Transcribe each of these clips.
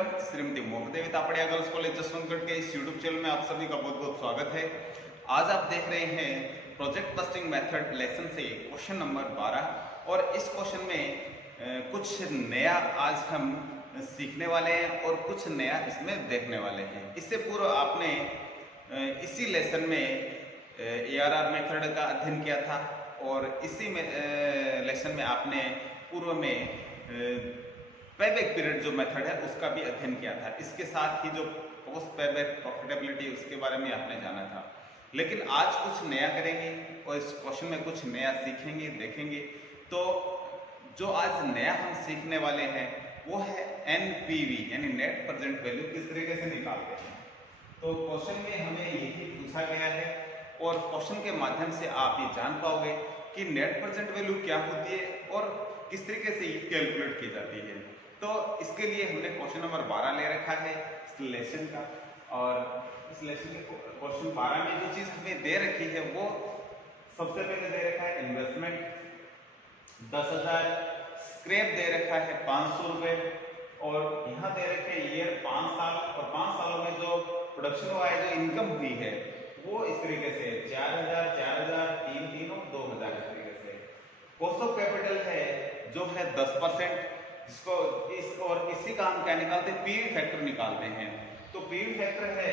Everyone, Shrimati Mohdevi Tapadia girls college Jaswantgarh के इस YouTube channel में आप सभी का बहुत बहुत स्वागत है। आज आप देख रहे हैं प्रोजेक्ट बस्टिंग मेथड लेसन से क्वेश्चन नंबर 12 और इस क्वेश्चन में कुछ नया आज हम सीखने वाले हैं और कुछ नया इसमें देखने वाले हैं। इससे पूर्व आपने इसी लेसन में ARR मेथड का अध्ययन किया था और इसी में लेसन में आपने पूर्व में पेबैक पीरियड जो मेथड है उसका भी अध्ययन किया था। इसके साथ ही जो पोस्ट पेबैक प्रॉफिटेबिलिटी उसके बारे में आपने जाना था। लेकिन आज कुछ नया करेंगे और इस क्वेश्चन में कुछ नया सीखेंगे, देखेंगे। तो जो आज नया हम सीखने वाले हैं वो है NPV यानी नेट प्रेजेंट वैल्यू किस तरीके से निकालते हैं। तो क्वेश्चन में हमें यही पूछा गया है और क्वेश्चन के माध्यम से आप ये जान पाओगे कि नेट प्रेजेंट वैल्यू क्या होती है और किस तरीके से ये कैलकुलेट की जाती है। तो इसके लिए हमने क्वेश्चन नंबर 12 ले रखा है इस लेसन का, और इस लेसन के क्वेश्चन 12 में जो चीज हमें दे रखी है वो सबसे पहले दे रखा है इन्वेस्टमेंट 10,000, स्क्रैप दे रखा है 500 रुपए और यहाँ दे रखे ईयर 5 साल और 5 सालों में जो प्रोडक्शन हुआ है, जो इनकम हुई है वो इस तरीके से 4,000, 4,000, 3,300 और 2,000 इस तरीके से। कॉस्ट ऑफ कैपिटल है जो है 10%, जिसको इस और इसी का हम क्या निकालते हैं, पीवी फैक्टर निकालते हैं। तो पीवी फैक्टर है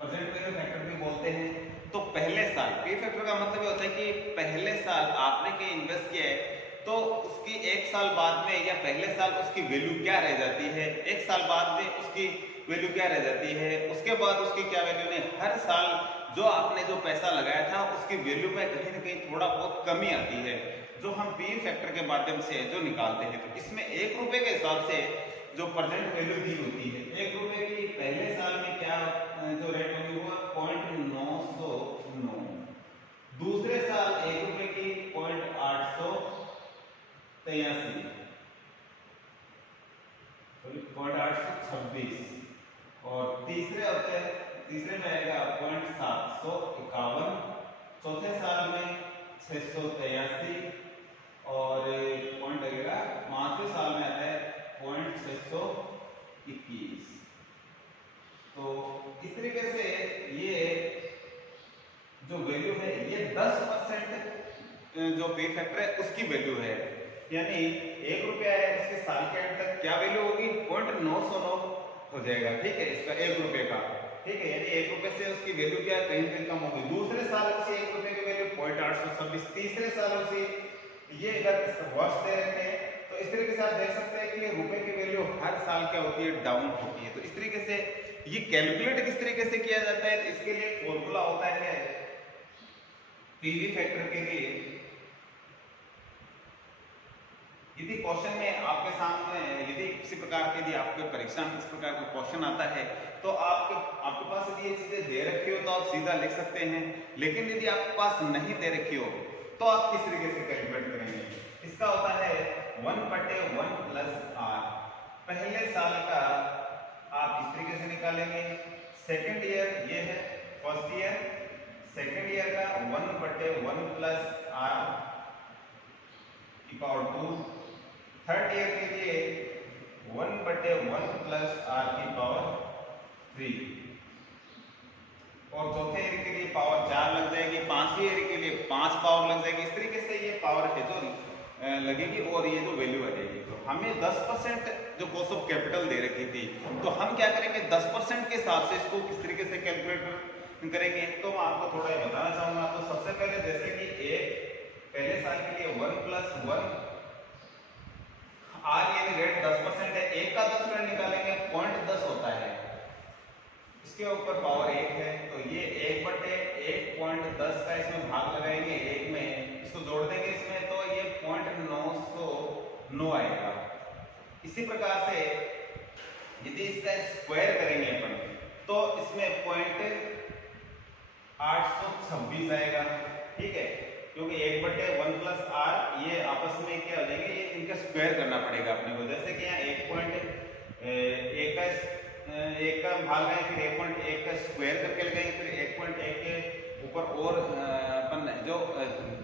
प्रेजेंट वैल्यू फैक्टर भी बोलते हैं। तो पहले साल पीवी फैक्टर का मतलब ये होता है कि पहले साल आपने कहीं इन्वेस्ट किया है तो उसकी एक साल बाद में या पहले साल उसकी वैल्यू क्या रह जाती है, एक साल बाद में उसकी वैल्यू क्या रह जाती है, उसके बाद उसकी क्या वैल्यू नहीं। हर साल जो आपने जो पैसा लगाया था उसकी वैल्यू में कहीं ना कहीं थोड़ा बहुत कमी आती है, जो हम पीवी फैक्टर के माध्यम से जो निकालते हैं। तो इसमें 1 रुपए के हिसाब से जो प्रेजेंट वैल्यू दी होती है, 1 रुपए की पहले साल में क्या जो रेट होगी वो 0.909, दूसरे साल 1 रुपए की 0.826 और तीसरे में आएगा 0.751, चौथे साल में 683 और पॉइंट लगेगा, पांचवें साल में आता है 0.621। तो इस तरीके से ये जो वैल्यू है ये 10% जो पे फैक्टर है उसकी वैल्यू है, यानी 1 रुपया है उसके साल के अंत तक क्या वैल्यू होगी, 0.909 हो जाएगा। ठीक है, इसका 1 रुपए का, ठीक है, यानी 1 रुपए से उसकी वैल्यू क्या कहीं ना कहीं कम होगी। दूसरे साल से 1 रुपए की वैल्यू 0.826, तीसरे सालों से ये अगर वर्ष दे रखे हैं तो इस तरीके से आप देख सकते हैं कि रुपए की वैल्यू हर साल क्या होती है, डाउन होती है। तो इस तरीके से ये कैलकुलेट किस तरीके से किया जाता है, तो इसके लिए फॉर्मूला होता है पीवी फैक्टर के लिए। यदि क्वेश्चन में आपके सामने यदि किसी प्रकार के यदि आपके परीक्षा में इस प्रकार का क्वेश्चन आता है तो आपके पास यदि ये चीजें दे रखी हो तो आप सीधा लिख सकते हैं, लेकिन यदि आपके पास नहीं दे रखी हो तो आप किस तरीके से कैलकुलेट करेंगे। इसका होता है 1/1 + r। पहले साल का आप इस तरीके से निकालेंगे, सेकेंड ईयर ये है फर्स्ट ईयर, सेकेंड ईयर का 1/1 + r की पावर 2, थर्ड ईयर के लिए 1/1 + r की पावर 3 और चौथे ईयर के लिए पावर 4 लग जाएगी, पांचवें ईयर के लिए 5 पावर लग जाएगी। इस तरीके से ये पावर है जो लगेगी और ये जो वैल्यू आ जाएगी। तो हमें 10% जो कॉस्ट ऑफ कैपिटल दे रखी थी तो हम क्या करेंगे, 10% के हिसाब से इसको किस तरीके से कैलकुलेट करेंगे। तो मैं आपको थोड़ा ये बताना चाहूंगा। तो सबसे पहले जैसे कि पहले साल के लिए 1 + 1 r यानी रेट 10% है, 1 का 10% निकालेंगे 0.10 होता है, इसके ऊपर पावर 1 है तो ये 1/1.10 का इसमें भाग लगाएंगे 1 में, इसको जोड़ देंगे इसमें तो ये 0.909 आएगा। इसी प्रकार से यदि इसका स्क्वायर करेंगे अपन तो इसमें 0.826 आएगा। ठीक है, क्योंकि 1/1 + r ये आपस में क्या हो जाएंगे, ये इनका स्क्वायर करना पड़ेगा अपने को। जैसे कि यहाँ 1 का भाग है, फिर 1.1 का स्क्वायर करके लगाएंगे, फिर 1.1 के ऊपर और अपन जो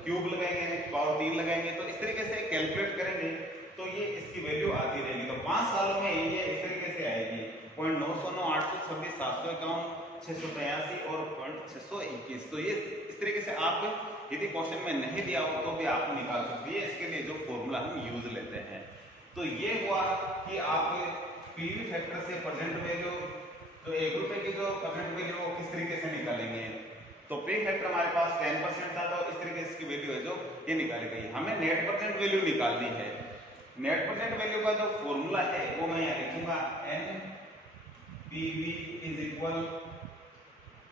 क्यूब लगाएंगे, पावर 3 लगाएंगे, तो इस तरीके से कैलकुलेट करेंगे तो ये इसकी वैल्यू आती रहेगी। तो 5 सालों में ये इस तरीके से आएगी 0.909, 826, 751, 683 और 0.621। तो ये इस तरीके से आप यदि क्वेश्चन में नहीं दिया हो तो भी आप निकाल सकते हैं। इसके लिए जो फॉर्मूला हम यूज लेते हैं, तो ये हुआ कि आप पीवी फैक्टर से प्रेजेंट वैल्यू, तो 1 रुपए की जो प्रेजेंट वैल्यू वो किस तरीके से निकालेंगे। तो पी फैक्टर हमारे पास 10% था, तो इस तरीके से इसकी वैल्यू है जो ये निकाली गई। हमें नेट प्रेजेंट वैल्यू निकालनी है। नेट प्रेजेंट वैल्यू का जो फॉर्मूला है वो मैं यहाँ लिखूंगा, N PV is equal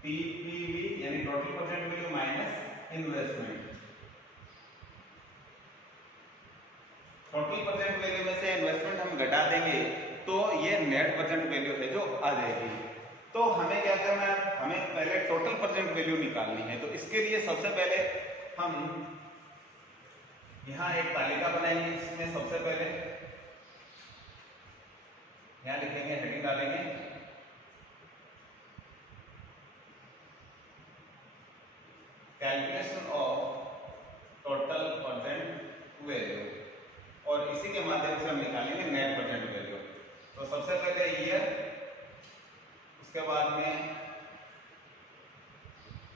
TPV यानी total present value minus investment. Total present value में से इन्वेस्टमेंट हम घटा देंगे तो ये नेट प्रेजेंट वैल्यू है जो आ जाएगी। तो हमें क्या करना है, हमें पहले टोटल प्रेजेंट वैल्यू निकालनी है। तो इसके लिए सबसे पहले हम यहाँ एक तालिका बनाएंगे, जिसमें सबसे पहले यहाँ लिखेंगे, हेडिंग डालेंगे calculation of total present value, और इसी के माध्यम से हम निकालेंगे नेट प्रेजेंट वैल्यू। तो सबसे पहले ईयर, उसके बाद में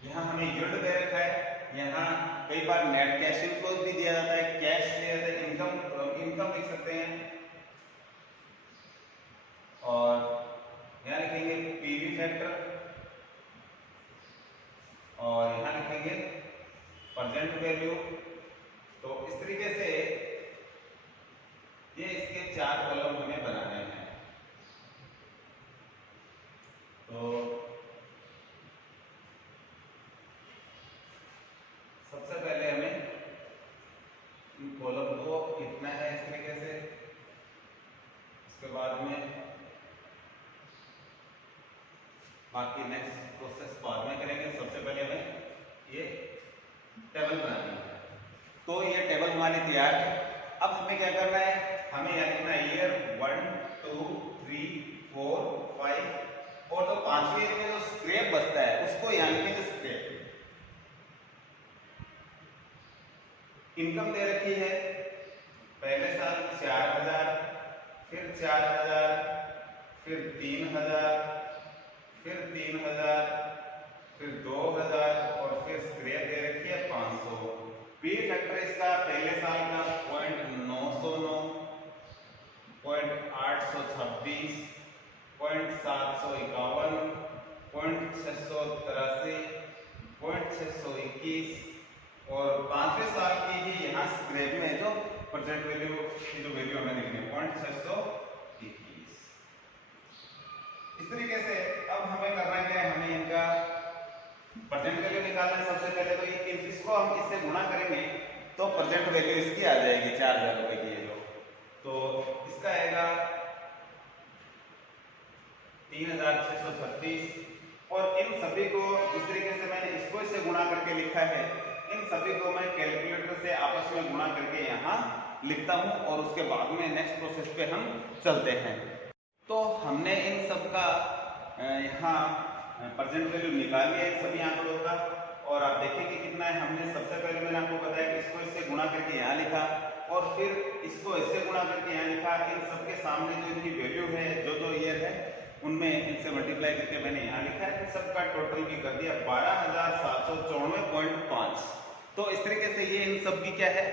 यहाँ हमें यील्ड दे रखा है, यहाँ कई बार नेट कैश इनफ्लो भी दिया जाता है, कैश दिया जाता है, इनकम लिख सकते हैं, और यहाँ लिखेंगे पीवी फैक्टर, और यहाँ लिखेंगे प्रेजेंट वैल्यू। तो इस तरीके से ये इसके 4 कॉलम हमें बनाने हैं। तो सबसे पहले हमें इन कॉलम को लिखना है इस तरीके से, उसके बाद में बाकी नेक्स्ट प्रोसेस बाद में करेंगे। सबसे पहले हमें ये टेबल बनानी है। तो ये टेबल हमारी तैयार है। अब हमें क्या करना है, हमें यहाँ लिखना है ईयर 1 2 3 4 5, और जो 5वें ईयर में जो स्क्रैप बचता है उसको यहाँ लिखेंगे स्क्रैप। इनकम दे रखी है, पहले साल 4000, फिर 4000, फिर 3000, फिर 3000, फिर 2000, और फिर स्क्रैप दे रखी है 500। पी फैक्टर इसका पहले साल का 0.909, 0.826, 0.751, 0.683, 0.621, और 5वें साल की ही यहाँ स्क्रैप में जो प्रेजेंट वैल्यू की जो वैल्यू हमें लिखनी है 0.621। इस तरीके से अब हमें करना क्या है, हमें इनका प्रेजेंट वैल्यू निकालना है। सबसे पहले तो इसको हम इससे गुणा करेंगे तो प्रेजेंट वैल्यू इसकी आ जाएगी 4000 रुपए की है जो, तो इसका आएगा 3636। और इन सभी को इस तरीके से मैंने इसको इससे गुणा करके लिखा है, इन सभी को मैं कैलकुलेटर से आपस में गुणा करके यहाँ लिखता हूँ, और उसके बाद में नेक्स्ट प्रोसेस पे हम चलते हैं। तो हमने इन सब का यहाँ प्रेजेंट वैल्यू निकाल लिया इन सभी आंकड़ों का, और आप देखेंगे कितना है। हमने सबसे पहले मैंने आपको बताया कि इसको इससे गुणा करके यहाँ लिखा, और फिर इसको इससे गुणा करके यहाँ लिखा। इन सबके सामने जो इनकी वैल्यू है, जो जो ईयर है उनमें इनसे मल्टीप्लाई करके मैंने यहाँ लिखा है। सबका टोटल भी कर दिया 12794.5। तो इस तरीके से ये इन सब की क्या है,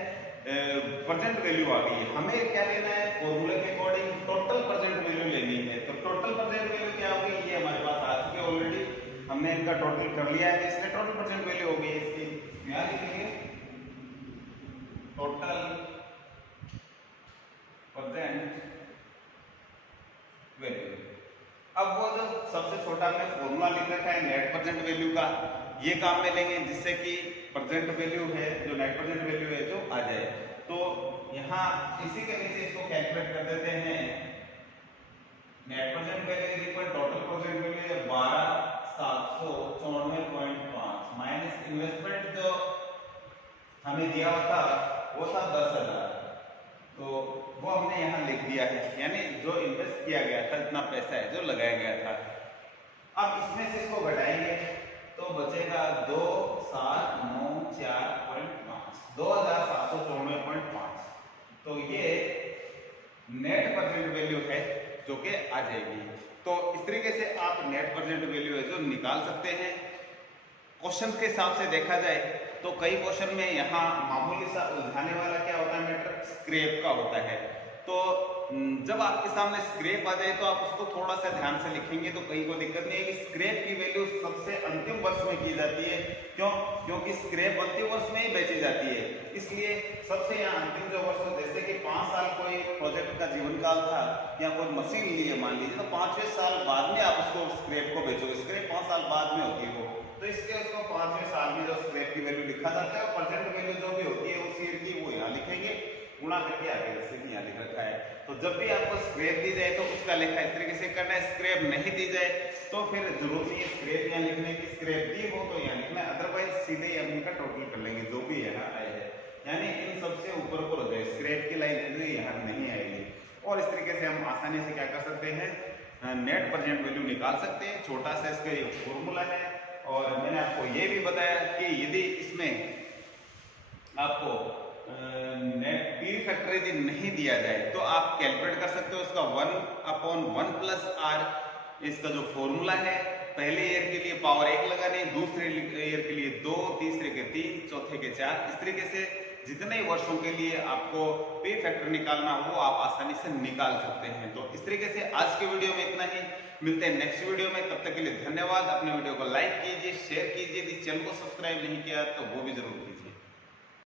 प्रेजेंट वैल्यू आ गई है। हमें क्या लेना है, फॉर्मूले के अकॉर्डिंग टोटल प्रेजेंट वैल्यू लेनी है। तो टोटल प्रेजेंट वैल्यू क्या होगी, ये हमारे पास आ चुके ऑलरेडी, हमने इनका टोटल कर लिया है, इसलिए टोटल प्रेजेंट वैल्यू हो गई इसकी। यहाँ लिखेंगे टोटल प्रेजेंट वैल्यू। अब वो जो सबसे छोटा हमने फॉर्मूला लिख रखा है नेट प्रेजेंट वैल्यू का, ये काम में लेंगे जिससे कि प्रेजेंट वैल्यू है जो नेट प्रेजेंट वैल्यू है जो आ जाए। तो यहाँ इसी के नीचे इसको कैलकुलेट कर देते हैं। Net present value is equal total present value है 12794.5 माइनस इन्वेस्टमेंट जो हमें दिया हुआ था वो था 10,000, तो वो हमने यहाँ लिख दिया है, यानी जो इन्वेस्ट किया गया था इतना पैसा है जो लगाया गया था। अब इसमें से इसको घटाएंगे तो तो बचेगा 2794.5, 2794.5। तो ये नेट प्रेजेंट वैल्यू है जो कि आ जाएगी। तो इस तरीके से आप नेट प्रेजेंट वैल्यू है जो निकाल सकते हैं। क्वेश्चन के हिसाब से देखा जाए तो कई क्वेश्चन में यहाँ मामूली सा उलझाने वाला क्या होता है मैटर, स्क्रैप का होता है। तो जब आपके सामने स्क्रैप आ जाए तो आप उसको थोड़ा सा ध्यान से लिखेंगे तो कहीं को दिक्कत नहीं है कि स्क्रैप की वैल्यू सबसे अंतिम वर्ष में की जाती है। क्यों? क्योंकि स्क्रैप अंतिम वर्ष में ही बेची जाती है, इसलिए सबसे यहाँ अंतिम जो वर्ष हो, जैसे कि 5 साल कोई प्रोजेक्ट का जीवन काल था या कोई मशीन ली है मान लीजिए, तो 5वें साल बाद में आप उसको स्क्रैप को बेचोगे। स्क्रैप 5 साल बाद में होती है वो, तो इसलिए उसको 5वें साल में जो स्क्रैप की वैल्यू लिखा जाता है और प्रेजेंट वैल्यू जो भी होती है उस ईयर की वो यहाँ लिखेंगे, गुणा करके आगे जैसे कि यहाँ लिख रखा है। तो जब भी आपको स्क्रैप दी जाए तो उसका लेखा इस तरीके से करना है। स्क्रैप नहीं दी जाए तो फिर जरूरत नहीं है स्क्रैप यहाँ लिखने की, स्क्रैप दी हो तो यहाँ लिखना है, अदरवाइज सीधे हम इनका टोटल कर लेंगे जो भी यहाँ आए है, यानी इन सबसे ऊपर ऊपर हो जाए, स्क्रैप की लाइन यहाँ नहीं आएगी। और इस तरीके से हम आसानी से क्या कर सकते हैं, नेट प्रेजेंट वैल्यू निकाल सकते हैं। छोटा सा इसका ये फॉर्मूला है। और मैंने आपको ये भी बताया कि यदि इसमें आपको नेट पी फैक्टर यदि नहीं दिया जाए तो आप कैलकुलेट कर सकते हो उसका 1/1 प्लस आर, इसका जो फॉर्मूला है। पहले ईयर के लिए पावर 1 लगाने, दूसरे ईयर के लिए 2, तीसरे के 3, चौथे के 4, इस तरीके से जितने वर्षों के लिए आपको पे फैक्टर निकालना हो वो आप आसानी से निकाल सकते हैं। तो इस तरीके से आज के वीडियो में इतना ही, मिलते हैं नेक्स्ट वीडियो में। तब तक के लिए धन्यवाद। अपने वीडियो को लाइक कीजिए, शेयर कीजिए, यदि चैनल को सब्सक्राइब नहीं किया तो वो भी जरूर कीजिए।